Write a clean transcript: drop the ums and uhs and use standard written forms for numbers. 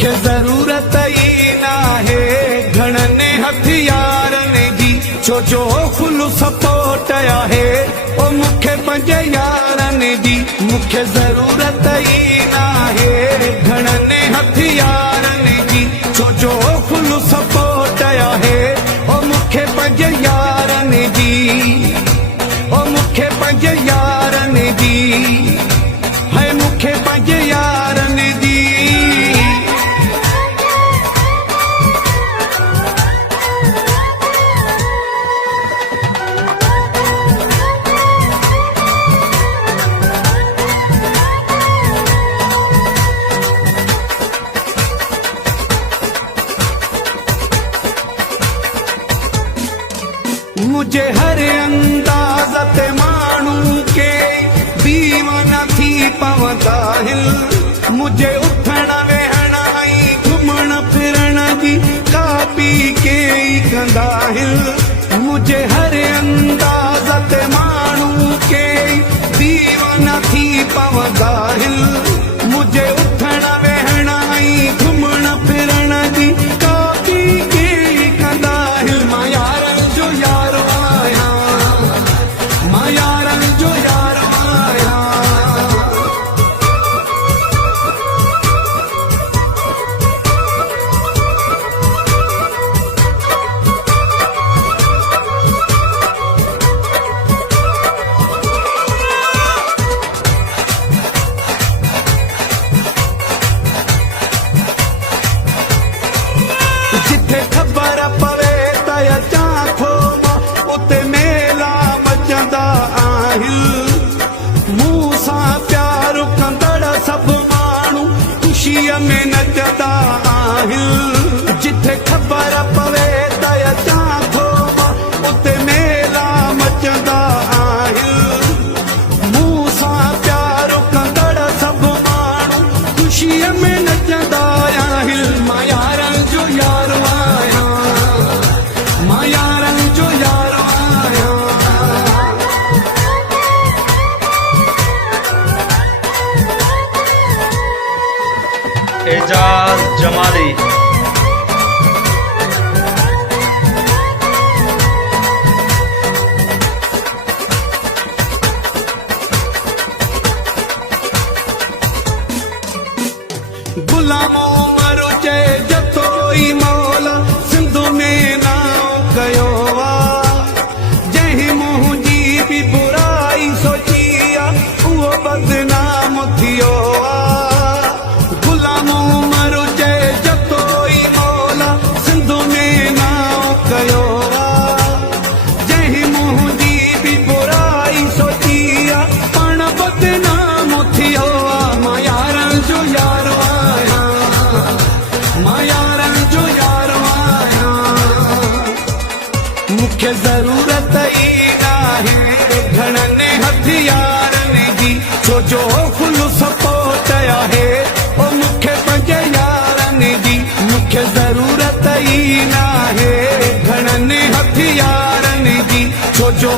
मुख्य जरूरत ही ना है घणने हथियारनि जी, छो जो फुल सपोर्ट आहे ओ मुख्य पंज यारनि जी। मुख्य जरूरत ही ना है घणने हथियारनि जी, छो जो फुल सपोर्ट आहे ओ मुख्य पंज यारनि जी, ओ मुख्य पंज यारनि जी, है मुख्य पंज यारनि जी। मुझे हर अंदाज़ ते माण्हू के दीवाना थी पवंदा हिल, मुझे उथण वेहण ऐं घुमण फिरण जी कापी के ई कंदा हिल। मुझे हर अंदाज़ ते माण्हू के दीवाना थी पवंदा हिल, मुझे उथण वेहण ऐं घुमण फिरण जी कापी के ई कंदा हिल। मां यारनि जो यारो आहियां, मां यारनि जो यारो आहियां। जिथे खबर पवे त अचां थो उते मेला मचंदा आहिनि। मूं सां प्यार कंदड़ सभु माण्हू ख़ुशीअ में नचंदा आहिनि। जिथे खबर पवे त अचां थो उते मेला मचंदा आहिनि। मूं सां प्यार कंदड़ सभु माण्हू ख़ुशीअ में नचंदा आहिनि। मां यारनि जो यारो आहियां, मां यारनि जो यारो आहियां। एजाज जमाली। गुलामो मरो चए जतो ई मौला सिंध में नाव कयो आ। जंहिं मुंहिंजी बि बुराई सोची आ उहो बदनाम थियो आ। गुलामो मरो चए जतो ई मौला सिंध में नाव कयो आ। जंहिं मुंहिंजी बि बुराई सोची आ पाण बदनाम थियो आ। मां यारनि जो यारो आहियां, मां यारनि जो यारो आहियां। मुख्य जरूरत ई नाहे घणनि हथियारनि जी, छो जो फुल सपोर्ट आहे ओ मुख्य पंज यारनि जी। मुख्य जरूरत ई नाहे घणनि हथियारनि जी, छो जो